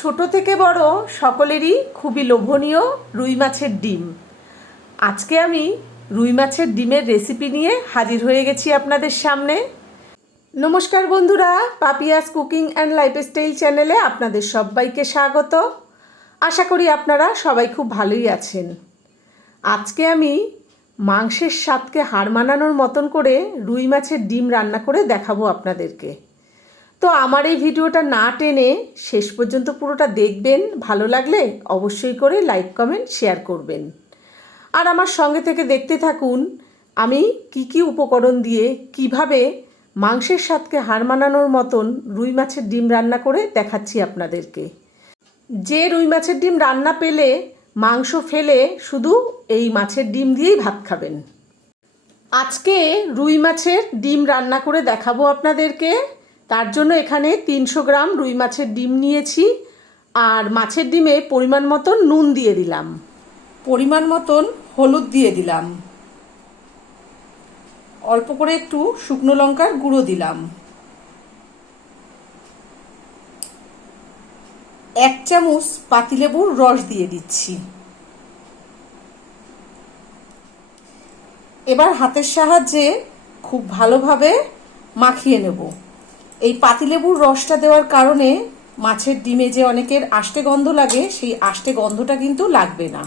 ছোট থেকে বড় সকলেরই খুবই লোভনীয় রুই মাছের ডিম। আজকে আমি রুই মাছের ডিমের রেসিপি নিয়ে হাজির হয়ে গেছি আপনাদের সামনে। নমস্কার বন্ধুরা, পাপিয়াস কুকিং অ্যান্ড লাইফস্টাইল চ্যানেলে আপনাদের সবাইকে স্বাগত। আশা করি আপনারা সবাই খুব ভালোই আছেন। আজকে আমি মাংসের স্বাদকে হার মানানোর মতন করে রুই মাছের ডিম রান্না করে দেখাবো আপনাদেরকে। তো আমার এই ভিডিওটা না টেনে শেষ পর্যন্ত পুরোটা দেখবেন। ভালো লাগলে অবশ্যই করে লাইক কমেন্ট শেয়ার করবেন। আর আমার সঙ্গে থেকে দেখতে থাকুন আমি কি উপকরণ দিয়ে কিভাবে মাংসের স্বাদকে হার মানানোর মতন রুই মাছের ডিম রান্না করে দেখাচ্ছি আপনাদেরকে। যে রুই মাছের ডিম রান্না পেলে মাংস ফেলে শুধু এই মাছের ডিম দিয়েই ভাত খাবেন। আজকে রুই মাছের ডিম রান্না করে দেখাবো আপনাদেরকে। তার জন্য এখানে 300 গ্রাম রুই মাছের ডিম নিয়েছি। আর মাছের ডিমে পরিমাণ মতন নুন দিয়ে দিলাম, পরিমাণ মতন হলুদ দিয়ে দিলাম, অল্প করে একটু শুকনো লঙ্কার গুঁড়ো দিলাম, 1 চামচ পাতিলেবুর রস দিয়ে দিচ্ছি। এবার হাতের সাহায্যে খুব ভালোভাবে মাখিয়ে নেব। এই পাতিলেবুর রসটা দেওয়ার কারণে মাছের ডিমে যে অনেকের আষ্টে গন্ধ লাগে, সেই আষ্টে গন্ধটা কিন্তু লাগবে না।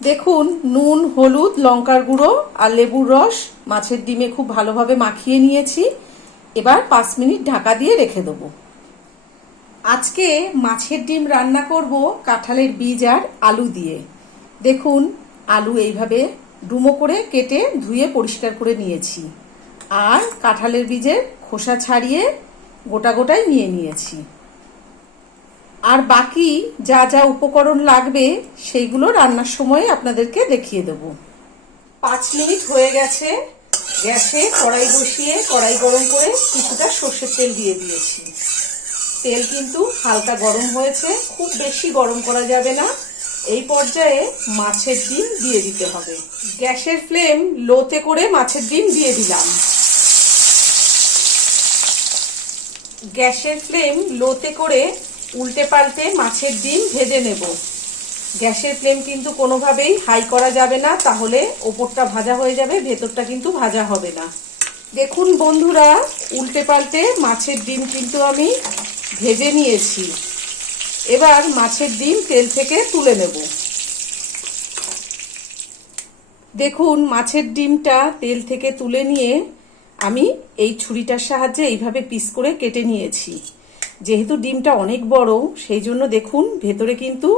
দেখুন, নুন, হলুদ, লঙ্কার গুঁড়ো আর লেবুর রস মাছের ডিমে খুব ভালোভাবে মাখিয়ে নিয়েছি। এবার 5 মিনিট ঢাকা দিয়ে রেখে দেবো। আজকে মাছের ডিম রান্না করব কাঁঠালের বীজ আর আলু দিয়ে। দেখুন, আলু এইভাবে ডুমো করে কেটে ধুয়ে পরিষ্কার করে নিয়েছি। আর কাঁঠালের বীজের খোসা ছাড়িয়ে গোটা গোটাই নিয়ে নিয়েছি। আর বাকি যা যা উপকরণ লাগবে সেইগুলো রান্নার সময় আপনাদেরকে দেখিয়ে দেব। 5 মিনিট হয়ে গেছে। গ্যাসে কড়াই বসিয়ে কড়াই গরম করে কিছুটা সর্ষের তেল দিয়ে দিয়েছি। তেল কিন্তু হালকা গরম হয়েছে, খুব বেশি গরম করা যাবে না। এই পর্যায়ে মাছের ডিম দিয়ে দিতে হবে। গ্যাসের ফ্লেম লোতে করে মাছের ডিম দিয়ে দিলাম। গ্যাসের ফ্লেম লোতে করে উল্টে পাল্টে মাছের ডিম ভেজে নেব। গ্যাসের ফ্লেম কিন্তু কোনোভাবেই হাই করা যাবে না, তাহলে ওপরটা ভাজা হয়ে যাবে, ভেতরটা কিন্তু ভাজা হবে না। দেখুন বন্ধুরা, উল্টে পাল্টে মাছের ডিম কিন্তু আমি ভেজে নিয়েছি। এবার মাছের ডিম তেল থেকে তুলে নেব। দেখুন, মাছের ডিমটা তেল থেকে তুলে নিয়ে আমি এই ছুরিটার সাহায্যে এইভাবে পিস করে কেটে নিয়েছি। যেহেতু ডিমটা অনেক বড়, সেই জন্য দেখুন ভেতরে কিন্তু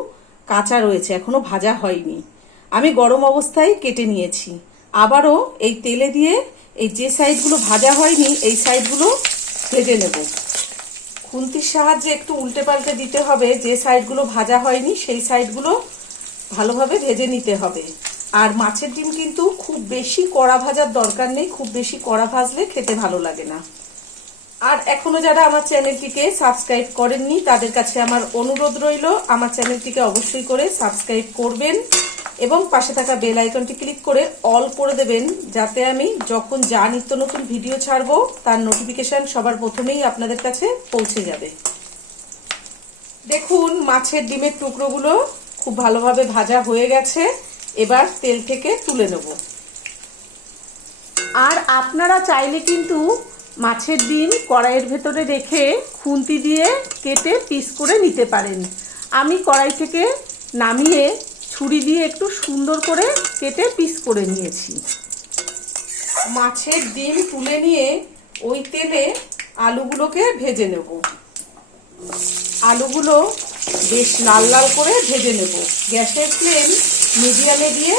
কাঁচা রয়েছে, এখনো ভাজা হয়নি। আমি গরম অবস্থায় কেটে নিয়েছি। আবারও এই তেলে দিয়ে এই যে সাইডগুলো ভাজা হয়নি এই সাইডগুলো ভেজে নেব। খুন্তির সাহায্যে একটু উল্টে পাল্টে দিতে হবে। যে সাইডগুলো ভাজা হয়নি সেই সাইডগুলো ভালোভাবে ভেজে নিতে হবে। আর মাছের ডিম কিন্তু খুব বেশি কড়া ভাজার দরকার নেই, খুব বেশি কড়া ভাজলে খেতে ভালো লাগে না। আর এখনো যারা আমার চ্যানেলটিকে সাবস্ক্রাইব করেননি তাদের কাছে আমার অনুরোধ রইল, আমার চ্যানেলটিকে অবশ্যই করে সাবস্ক্রাইব করবেন এবং পাশে থাকা বেল আইকনটি ক্লিক করে অল করে দেবেন, যাতে আমি যখন যা নিত্য নতুন ভিডিও ছাড়বো তার নোটিফিকেশন সবার প্রথমেই আপনাদের কাছে পৌঁছে যাবে। দেখুন, মাছের ডিমের টুকরোগুলো খুব ভালোভাবে ভাজা হয়ে গেছে। এবার তেল থেকে তুলে নেব। আর আপনারা চাইলে কিন্তু মাছের ডিম কড়াইয়ের ভেতরে রেখে খুন্তি দিয়ে কেটে পিস করে নিতে পারেন। আমি কড়াই থেকে নামিয়ে ছুরি দিয়ে একটু সুন্দর করে কেটে পিস করে নিয়েছি। মাছের ডিম তুলে নিয়ে ওই তেলে আলুগুলোকে ভেজে নেব। আলুগুলো বেশ লাল লাল করে ভেজে নেব। গ্যাসের ফ্লেম মিডিয়ামে দিয়ে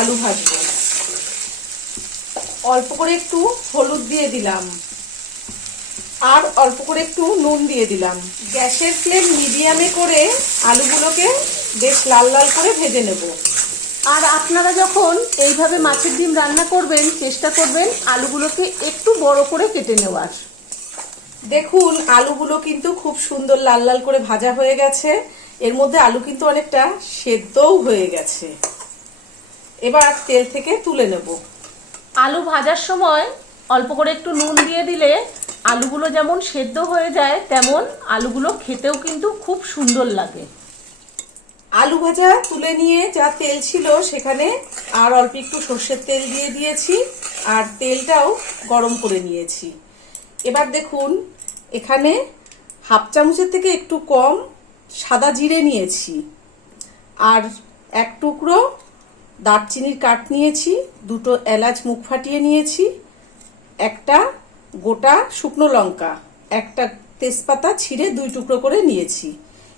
আলু ভাজবো। অল্প করে একটু হলুদ দিয়ে দিলাম আর অল্প করে একটু নুন দিয়ে দিলাম। গ্যাসের ফ্লেম মিডিয়ামে করে আলুগুলোকে বেশ লাল লাল করে ভেজে নেব। আর আপনারা যখন এইভাবে মাছের ডিম রান্না করবেন চেষ্টা করবেন আলুগুলোকে একটু বড় করে কেটে নেওয়ার। দেখুন, আলুগুলো কিন্তু খুব সুন্দর লাল লাল করে ভাজা হয়ে গেছে। এর মধ্যে আলু কিন্তু অনেকটা সেদ্ধও হয়ে গেছে। এবার তেল থেকে তুলে নেব। আলু ভাজার সময় অল্প করে একটু নুন দিয়ে দিলে আলুগুলো যেমন সেদ্ধ হয়ে যায় তেমন আলুগুলো খেতেও কিন্তু খুব সুন্দর লাগে। আলু ভাজা তুলে নিয়ে যা তেল ছিল সেখানে আর অল্প একটু সর্ষের তেল দিয়ে দিয়েছি, আর তেলটাও গরম করে নিয়েছি। এবার দেখুন এখানে হাফ চামচের থেকে একটু কম সাদা জিরে নিয়েছি, আর এক টুকরো দারচিনির কাঠ নিয়েছি, দুটো এলাচ মুখ ফাটিয়ে নিয়েছি, একটা গোটা শুকনো লঙ্কা, একটা তেজপাতা ছিঁড়ে 2 টুকরো করে নিয়েছি।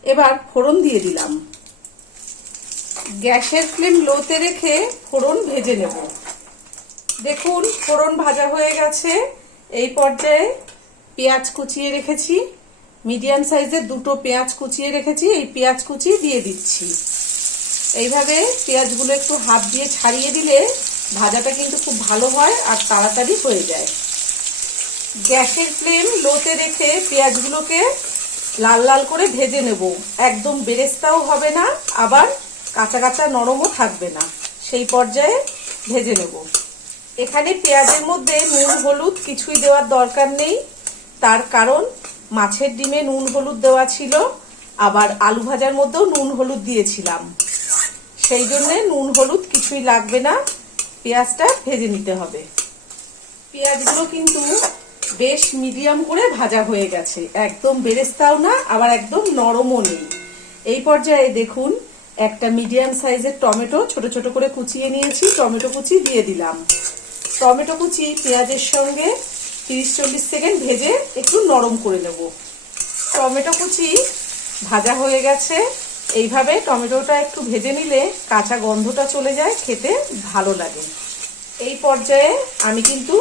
এবার ফোড়ন দিয়ে দিলাম। গ্যাসের ফ্লেম লোতে রেখে ফোড়ন ভেজে নেব। দেখুন ফোড়ন ভাজা হয়ে গেছে। এই পর্যায়ে পেঁয়াজ কুচিয়ে রেখেছি, মিডিয়াম সাইজের 2টো পেঁয়াজ কুচিয়ে রেখেছি, এই পেঁয়াজ কুচি দিয়ে দিচ্ছি। এইভাবে পেঁয়াজগুলো একটু হাত দিয়ে ছাড়িয়ে দিলে ভাজাটা কিন্তু খুব ভালো হয় আর তাড়াতাড়ি হয়ে যায়। গ্যাসের ফ্লেম লোতে রেখে পেঁয়াজগুলোকে লাল লাল করে ভেজে নেব। একদম বেরেস্তাও হবে না, আবার কাঁচা কাঁচা নরমও থাকবে না, সেই পর্যায়ে ভেজে নেব। এখানে পেঁয়াজের মধ্যে নুন হলুদ কিছুই দেওয়ার দরকার নেই, তার কারণ মাছের ডিমে নুন হলুদ দেওয়া ছিল, আবার আলু ভাজার মধ্যেও নুন হলুদ দিয়েছিলাম, সেই জন্যে নুন হলুদ কিছুই লাগবে না। পেঁয়াজটা ভেজে নিতে হবে। পেঁয়াজগুলো কিন্তু বেশ মিডিয়াম করে ভাজা হয়ে গেছে, একদম বেরেস্তাও না আবার একদম নরমও নেই। এই পর্যায়ে দেখুন একটা মিডিয়াম সাইজের টমেটো ছোট ছোট করে কুচিয়ে নিয়েছি, টমেটো কুচি দিয়ে দিলাম। টমেটো কুচি পেঁয়াজের সঙ্গে 30-40 সেকেন্ড ভেজে একটু নরম করে নেব। টমেটো কুচি ভাজা হয়ে গেছে। এইভাবে টমেটোটা একটু ভেজে নিলে কাঁচা গন্ধটা চলে যায়, খেতে ভালো লাগে। এই পর্যায়ে আমি কিন্তু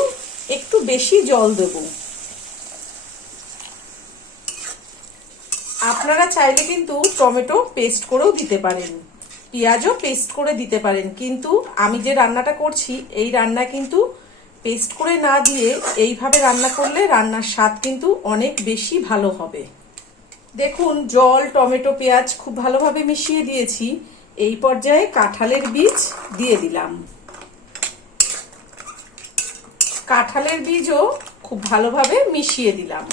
একটু বেশি জল দেব। আপনারা চাইলে কিন্তু টমেটো পেস্ট করেও দিতে পারেন, পেঁয়াজও পেস্ট করে দিতে পারেন, কিন্তু আমি যে রান্নাটা করছি এই রান্না কিন্তু পেস্ট করে না দিয়ে এইভাবে রান্না করলে রান্নার স্বাদ কিন্তু অনেক বেশি ভালো হবে। দেখুন জল, টমেটো, পেঁয়াজ খুব ভালোভাবে মিশিয়ে দিয়েছি। এই পর্যায়ে কাঁঠালের বীজ দিয়ে দিলাম। কাঁঠালের বীজও খুব ভালোভাবে মিশিয়ে দিলাম।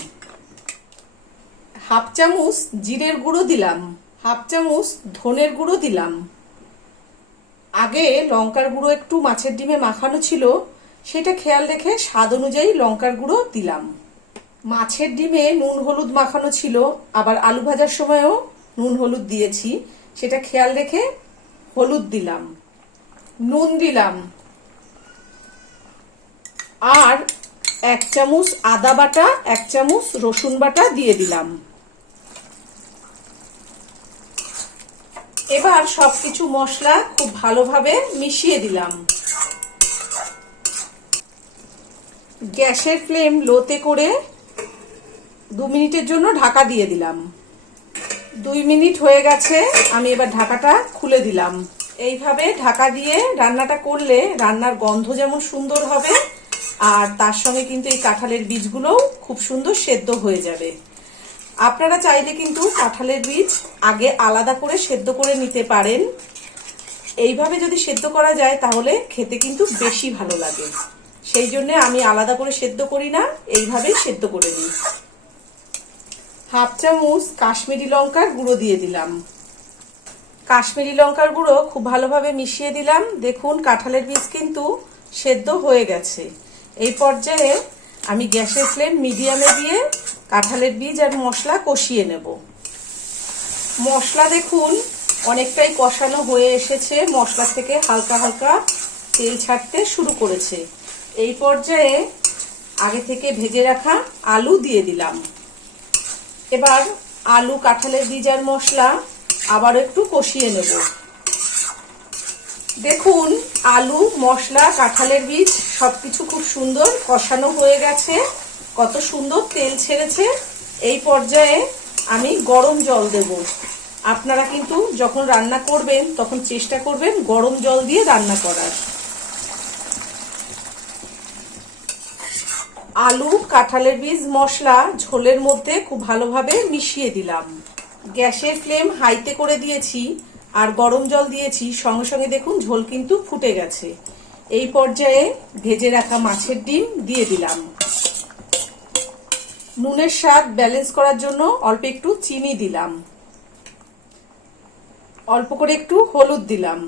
হাফ চামচ জিরের গুঁড়ো দিলাম, হাফ চামচ ধনের গুঁড়ো দিলাম। আগে লঙ্কার গুঁড়ো একটু মাছের ডিমে মাখানো ছিল, সেটা খেয়াল রেখে স্বাদ অনুযায়ী লঙ্কার গুঁড়ো দিলাম। মাছের ডিমে নুন হলুদ মাখানো ছিল, আবার আলু ভাজার সময়ও নুন হলুদ দিয়েছি, সেটা খেয়াল রেখে হলুদ দিলাম, নুন দিলাম, আর 1 চামচ আদা বাটা, 1 চামচ রসুন বাটা দিয়ে দিলাম। এবার সবকিছু মশলা খুব ভালোভাবে মিশিয়ে দিলাম। গ্যাসের ফ্লেম লোতে করে 2 মিনিটের জন্য ঢাকা দিয়ে দিলাম। 2 মিনিট হয়ে গেছে, আমি এবার ঢাকাটা খুলে দিলাম। এইভাবে ঢাকা দিয়ে রান্নাটা করলে রান্নার গন্ধ যেমন সুন্দর হবে, আর তার সঙ্গে কিন্তু এই কাঁঠালের বীজগুলোও খুব সুন্দর সেদ্ধ হয়ে যাবে। আপনারা চাইলে কিন্তু কাঁঠালের বীজ আগে আলাদা করে সেদ্ধ করে নিতে পারেন। এইভাবে যদি সেদ্ধ করা যায় তাহলে খেতে কিন্তু বেশি ভালো লাগে, সেই জন্য আমি আলাদা করে সেদ্ধ করি না, এইভাবেই সেদ্ধ করে নিই। হাফ চামচ কাশ্মীরি লঙ্কার গুঁড়ো দিয়ে দিলাম। কাশ্মীরি লঙ্কার গুঁড়ো খুব ভালোভাবে মিশিয়ে দিলাম। দেখুন কাঁঠালের বীজ কিন্তু সেদ্ধ হয়ে গেছে। এই পর্যায়ে আমি গ্যাসের ফ্লেম মিডিয়ামে দিয়ে কাঁঠালের বীজ আর মশলা কষিয়ে নেব। মশলা দেখুন অনেকটাই কষানো হয়ে এসেছে, মশলা থেকে হালকা হালকা তেল ছাড়তে শুরু করেছে। এই পর্যায়ে আগে থেকে ভেজে রাখা আলু দিয়ে দিলাম। এবার আলু, কাঁঠালের বীজ আর মশলা আবার একটু কষিয়ে নেব। দেখুন আলু, মশলা, কাঁঠালের বীজ সবকিছু খুব সুন্দর কষানো হয়ে গেছে, কত সুন্দর তেল ছেড়েছে। এই পর্যায়ে আমি গরম জল দেব। আপনারা কিন্তু যখন রান্না করবেন তখন চেষ্টা করবেন গরম জল দিয়ে রান্না করার। আলু, কাঁঠালের বীজ, মশলা ঝোলের মধ্যে খুব ভালোভাবে মিশিয়ে দিলাম। গ্যাসের ফ্লেম হাইতে করে দিয়েছি আর গরম জল দিয়েছি, সঙ্গে সঙ্গে দেখুন ঝোল কিন্তু ফুটে গেছে। এই পর্যায়ে ভেজে রাখা মাছের ডিম দিয়ে দিলাম। নুনের স্বাদ ব্যালেন্স করার জন্য অল্প একটু চিনি দিলাম, অল্প করে একটু হলুদ দিলাম।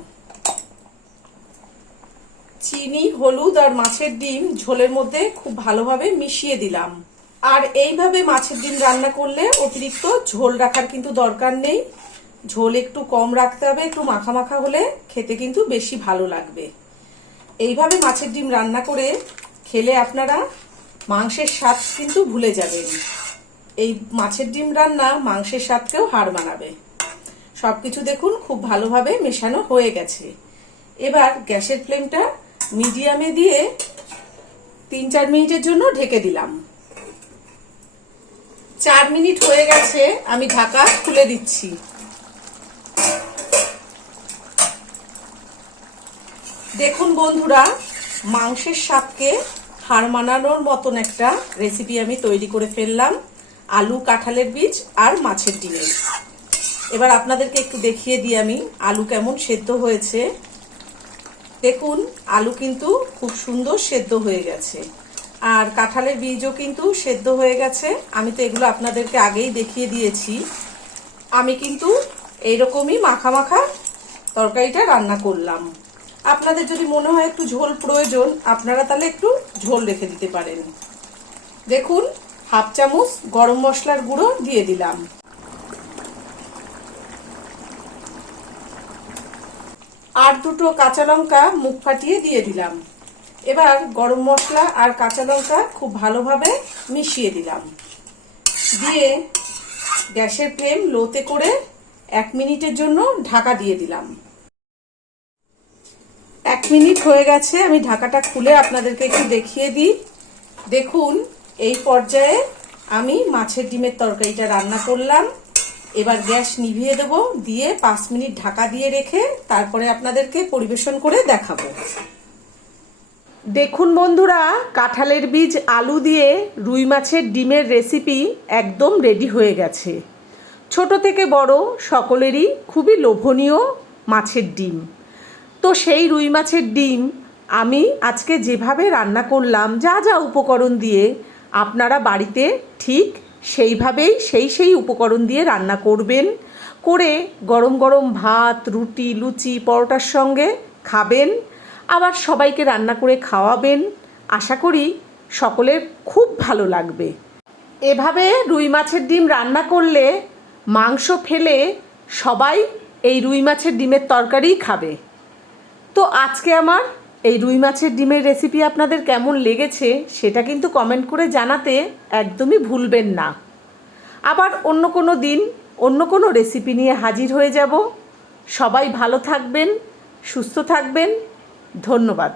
চিনি, হলুদ আর মাছের ডিম ঝোলের মধ্যে খুব ভালোভাবে মিশিয়ে দিলাম। আর এইভাবে মাছের ডিম রান্না করলে অতিরিক্ত ঝোল রাখার কিন্তু দরকার নেই, ঝোল একটু কম রাখতে হবে, একটু মাখা মাখা হলে খেতে কিন্তু বেশি ভালো লাগবে। এইভাবে মাছের ডিম রান্না করে খেলে আপনারা মাংসের স্বাদ কিন্তু ভুলে যাবেন। এই মাছের ডিম রান্না মাংসের স্বাদকেও হার মানাবে। সবকিছু দেখুন খুব ভালোভাবে মেশানো হয়ে গেছে। এবার গ্যাসের ফ্লেমটা মিডিয়ামে দিয়ে 3-4 মিনিটের জন্য ঢেকে দিলাম। 4 মিনিট হয়ে গেছে, আমি ঢাকা খুলে দিচ্ছি। দেখুন বন্ধুরা, মাংসের স্বাদকে হার মানানোর মতন একটা রেসিপি আমি তৈরি করে ফেললাম, আলু, কাঁঠালের বীজ আর মাছের ডিমের। এবার আপনাদেরকে একটু দেখিয়ে দিই আমি আলু কেমন সেদ্ধ হয়েছে। দেখুন আলু কিন্তু খুব সুন্দর সেদ্ধ হয়ে গেছে, আর কাঁঠালের বীজও কিন্তু সেদ্ধ হয়ে গেছে। আমি তো এগুলো আপনাদেরকে আগেই দেখিয়ে দিয়েছি। আমি কিন্তু এইরকমই মাখা মাখা তরকারিটা রান্না করলাম। আপনাদের যদি মনে হয় একটু ঝোল প্রয়োজন, আপনারা তাহলে একটু ঝোল রেখে দিতে পারেন। দেখুন 1/2 চামচ গরম মশলার গুঁড়ো দিয়ে দিলাম, আর 2টো কাঁচা লঙ্কা মুখ ফাটিয়ে দিয়ে দিলাম। এবার গরম মশলা আর কাঁচা লঙ্কা খুব ভালোভাবে মিশিয়ে দিলাম, দিয়ে গ্যাসের ফ্লেম লোতে করে 1 মিনিটের জন্য ঢাকা দিয়ে দিলাম। 1 মিনিট হয়ে গেছে, আমি ঢাকাটা খুলে আপনাদেরকে একটু দেখিয়ে দিই। দেখুন এই পর্যায়ে আমি মাছের ডিমের তরকারিটা রান্না করলাম। এবার গ্যাস নিভিয়ে দেব, দিয়ে 5 মিনিট ঢাকা দিয়ে রেখে তারপরে আপনাদেরকে পরিবেশন করে দেখাবো। দেখুন বন্ধুরা, কাঁঠালের বীজ আলু দিয়ে রুই মাছের ডিমের রেসিপি একদম রেডি হয়ে গেছে। ছোট থেকে বড় সকলেরই খুবই লোভনীয় মাছের ডিম। তো সেই রুই মাছের ডিম আমি আজকে যেভাবে রান্না করলাম, যা যা উপকরণ দিয়ে, আপনারা বাড়িতে ঠিক সেইভাবেই সেই উপকরণ দিয়ে রান্না করবেন, করে গরম গরম ভাত, রুটি, লুচি, পরোটার সঙ্গে খাবেন, আবার সবাইকে রান্না করে খাওয়াবেন। আশা করি সকলের খুব ভালো লাগবে। এভাবে রুই মাছের ডিম রান্না করলে মাংস ফেলে সবাই এই রুই মাছের ডিমের তরকারিই খাবে। তো আজকে আমার এই রুই মাছের ডিমের রেসিপি আপনাদের কেমন লেগেছে সেটা কিন্তু কমেন্ট করে জানাতে একদমই ভুলবেন না। আবার অন্য কোনো দিন অন্য কোনো রেসিপি নিয়ে হাজির হয়ে যাব। সবাই ভালো থাকবেন, সুস্থ থাকবেন। ধন্যবাদ।